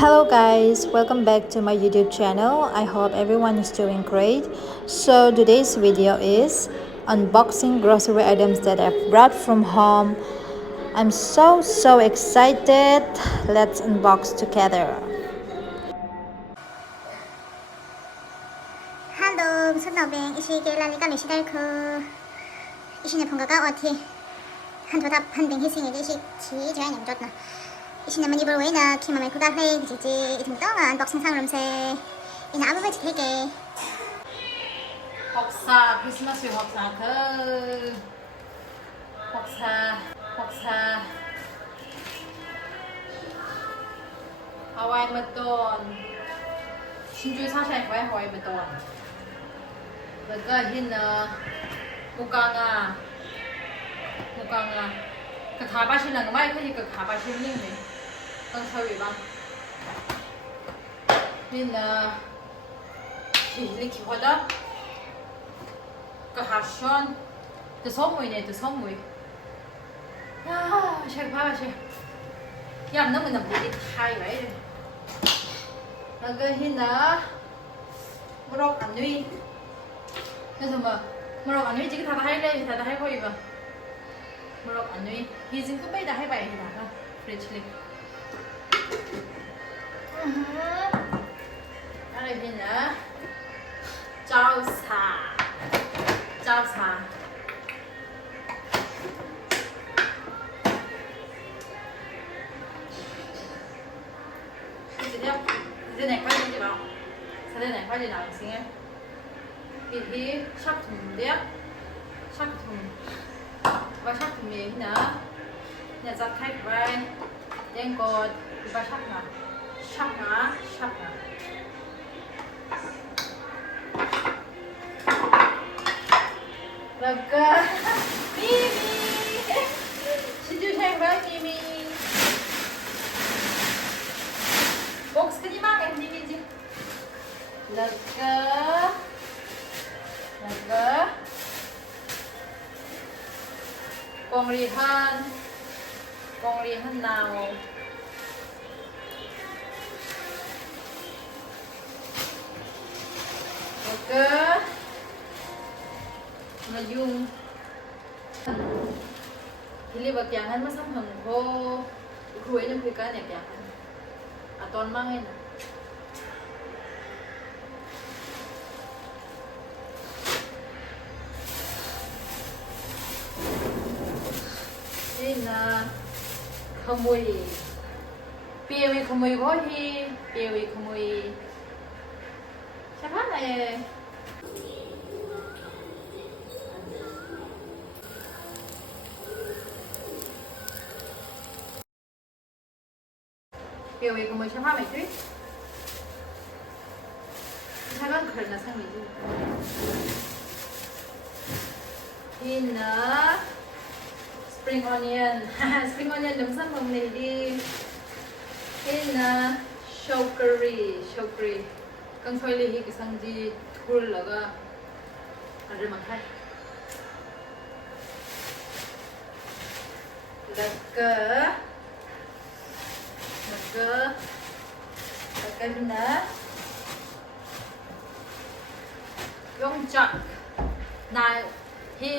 Hello guys, welcome back to my YouTube channel. I hope everyone is doing great. So today's video is unboxing grocery items that I've brought from home. I'm so excited. Let's unbox together. Hello, xuất đầu bèn ishi ke la lika mishi dar ko ishi ne phonga ka oti han thota han beng hi singe ishi chi ja nyam jot na ishi ne mani bol na ki ma me kuda he ji ji itum to ga unboxing sang rom se ina abu bet theke 혹사 크리스마스 혹사 그 혹사 하와이 맛돈 신주 사샤이 하와이 맛돈 그거 힌나 무강아 그 가바시는 거 많이 크니 그 가바시는 네 ต้องใช้บ้าง힌나 이리 키워다 그 하션 또 선물이네 또 선물 야 잘 봐봐 야 너무나 물이 다 이래 나그 히나 무럭 안 누이 그래서 뭐 무럭 안 누이 지금 다 할래 다 할 거이봐 무럭 안 누이 이 지금 끝까지 다 해봐야 해 나가 프레치리 나그 히나 짜오사 이제 내까지 봐. 사대 내까지 나왔으니 이 샤프인데요. 샤프품. và 샤프 miếng nữa. Nhà giặt khách vai đen cột và 샤프 나. Laka Mimi 신주 샤이바 미미 box cái gì mang em đi gì Laka con rihan nào Laka mà dùngili bakyangan masamhang ko kruay ng pika niya kyangan aton mangin ina khamoy piwi khamoy ko hi piwi khamoy siapa na eh Điều gì của mình xem hoa mày tuyết Sao con khởi là sang mình đi In spring onion Spring onion đúng sắp mầm này đi In show curry Con thôi li hi cái sang gì thul là ga Ăn rửa mặt hay Laka Laka na 용작 나 이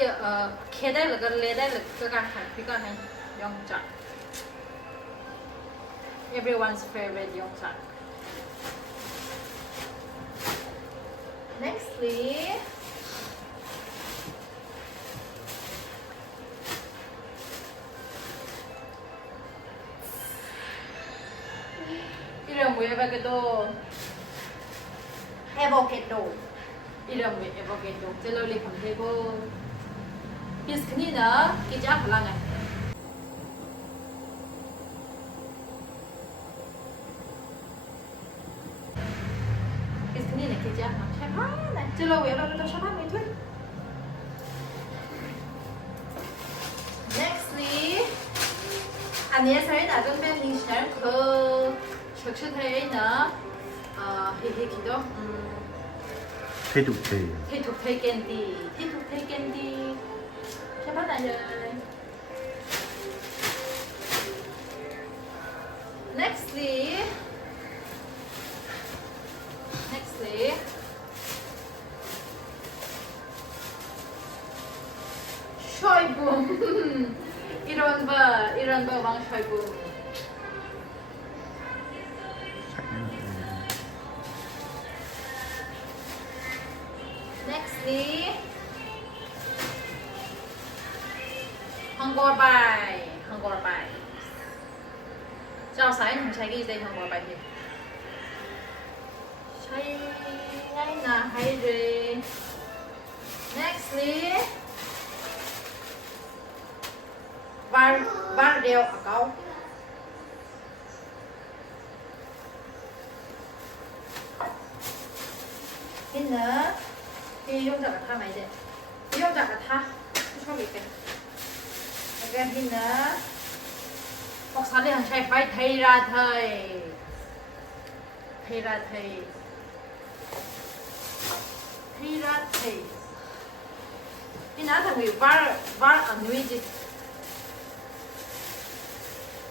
케달 그 레달 그가 할 비가 해 용작 everyone's favorite 용작 nextly 이름 뭐야 그래도 에보게도 이름 왜 에보게도 젤로리 감되고 비스크니나 기자 블랑아 비스크니나 기자 샤파나 젤로 왜 그래도 샤파미 돼 nextly anh nhớ thấy là con bé hình sáng cơ thực sự thấy nó hi 기도 태툭 캔디 해봐다요 nextly mang xoay bùm. Nextly, Hangor bài. Chào sáng không sai cái gì Hangor bài gì? Sai ngay là hay rồi. Nextly, var đeo ở câu. Cái nữa. 이 용자가 다 말이지. 이 용자가 다 수업이게. cái hình nữa. Học sáng đi hàng chạy phải thầy ra thầy. Thầy ra thầy. Thầy ra thầy. Cái nữa thằng người var ở nuôi gì?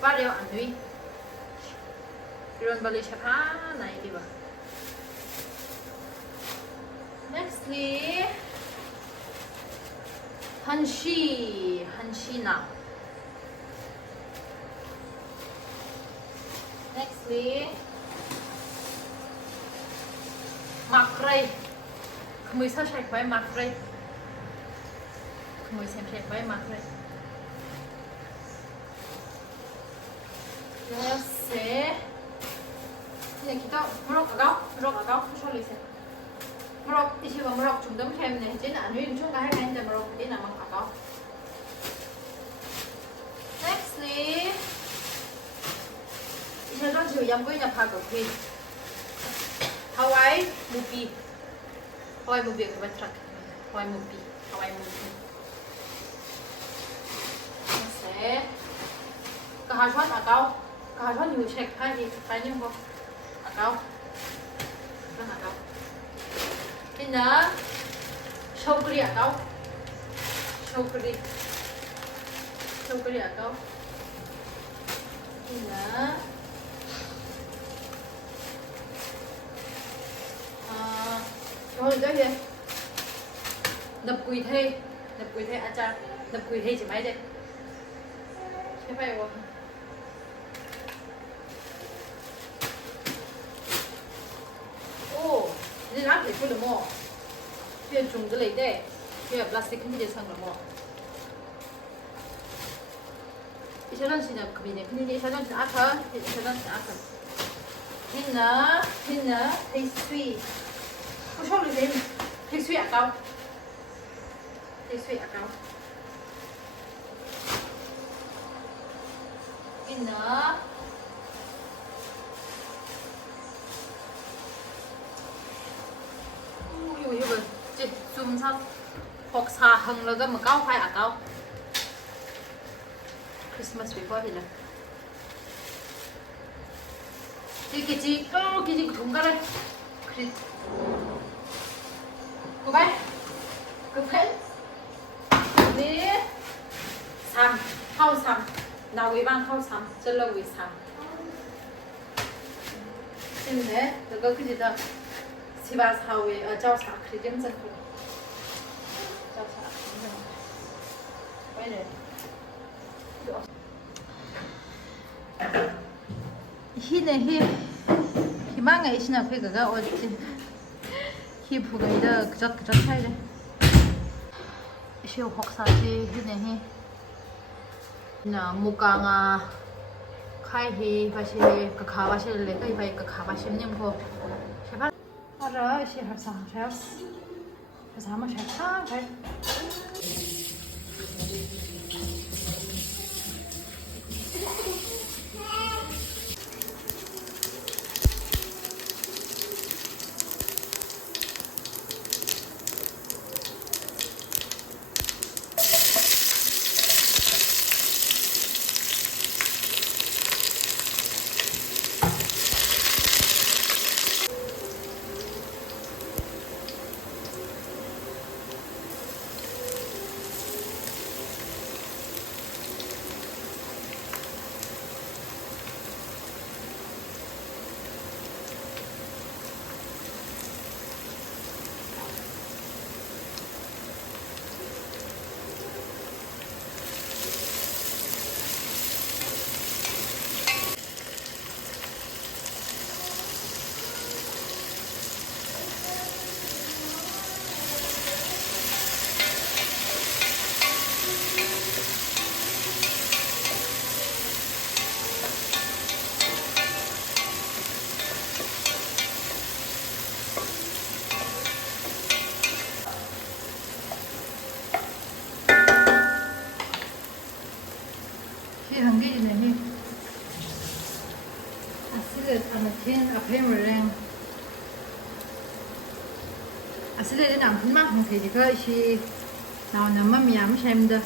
Var đều ở nuôi. 이런 발리 샤파 나이 디바. Nextly, 한시 now. Nextly, 막그레이. 그물 사실 거의 막그레이. 그물 샘실 거의 막그레이. 여세. 그냥 기다 물어가고 소리세. Morocco thì chỉ có Morocco chúng tâm thêm này trên ảnh nguyên chúng ta hay nghe từ Morocco tí nào bằng cả đó. Nextly, 이제 좀 지금 양고기냐 파고기. Hawaii movie 그 베트랑. Hawaii movie. sẽ cả hai shot ở câu, cả hai shot nhiều check hai gì phải như không ở câu, rất là câu. Cái nữa Shokri ở đâu? Shokri ở đâu? Cái nữa rồi đây gì? Đập quỳ thê acha, đập quỳ thê chỉ mấy đây? Thế phải không? 오, 이제 나한테 그걸 뭐 그냥 종들레인데 그냥 플라스틱 큰일에 산 거 뭐. 이 샤전씨는 그비네 근데 이 샤전씨 아까 했나 테이스위 소셜리 된 테이스위 아까워 있나 이거 이제 줌사 혹사항 rồi mà cao phải à cao Christmas before thì là cái gì thùng cái đây cô bé đi sam khâu sam nào ủy ban khâu sam chân lâu ủy sam xin thế rồi có cái gì đó 시바 사회 어쩌사 크리젠 전 왜래 희네 희망의 신화 회가가 어디 희부가이다 그저 차이래 시오 혹사지 희네 나 무강아 카이히 바시 그 가바실래 그 이바이 그 가바실님 거 rồi, chị học xong rồi. Học xong mà sẽ khác vậy. 그 아무튼 앞에 물랭 아슬레는 남편만 강세지가 이 나오는 맘이 암샘다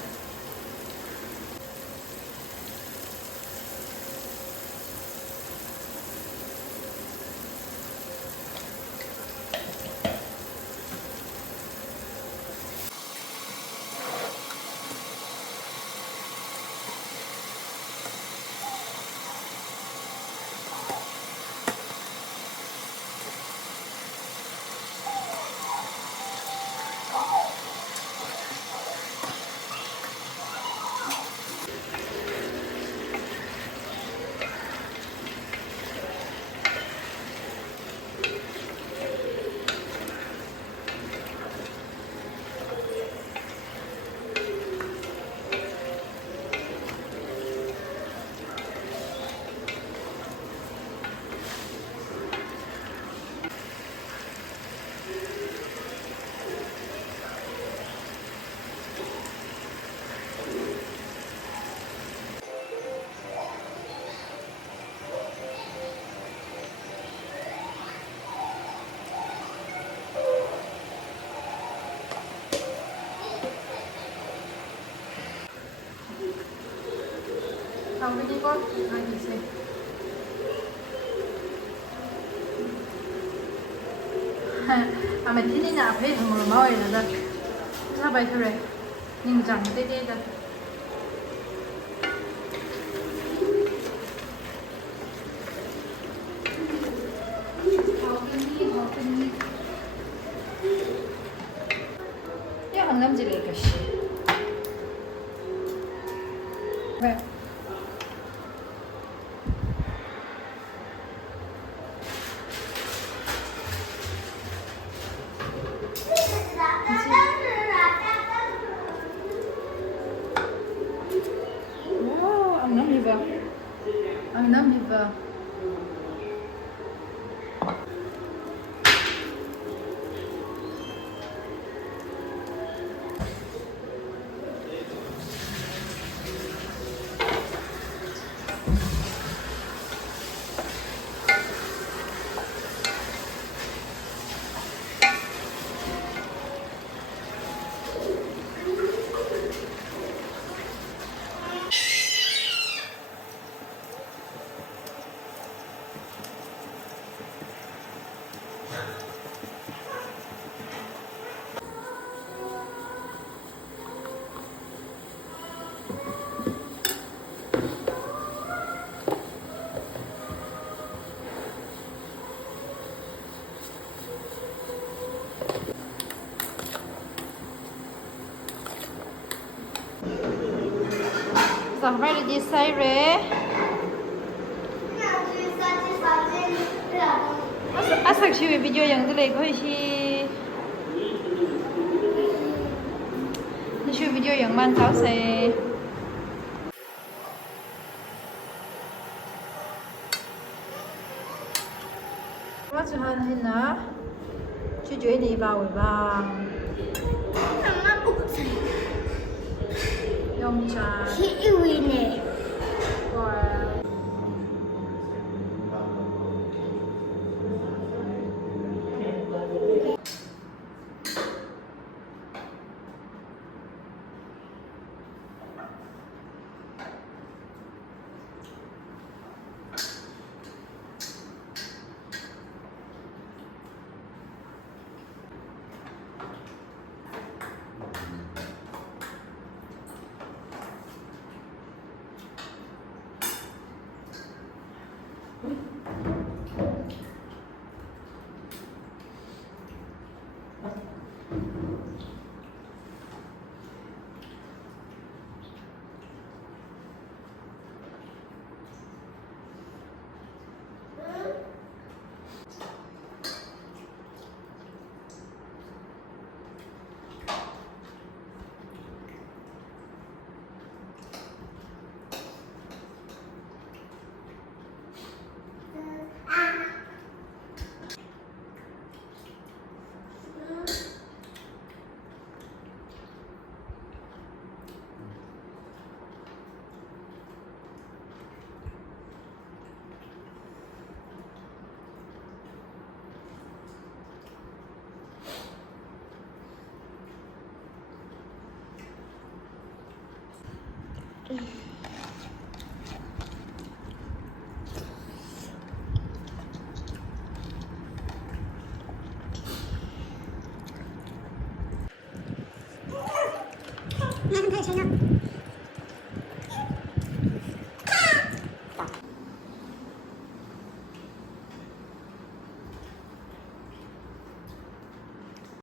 우리 이거 아니지 아마 티니는 앞에 정말 마을에 나다 사바이 그래 닝장 떼떼다 야 강남지를 이것이 왜? Ang nami ba? Sẵn phải đi say rồi Ác chịu video yang tụi có gì chịu video yang man cháu sẽ What you had in there? Chú chú đi vào vàng Dòng trà 키위네. Wow 나 한타를 차이나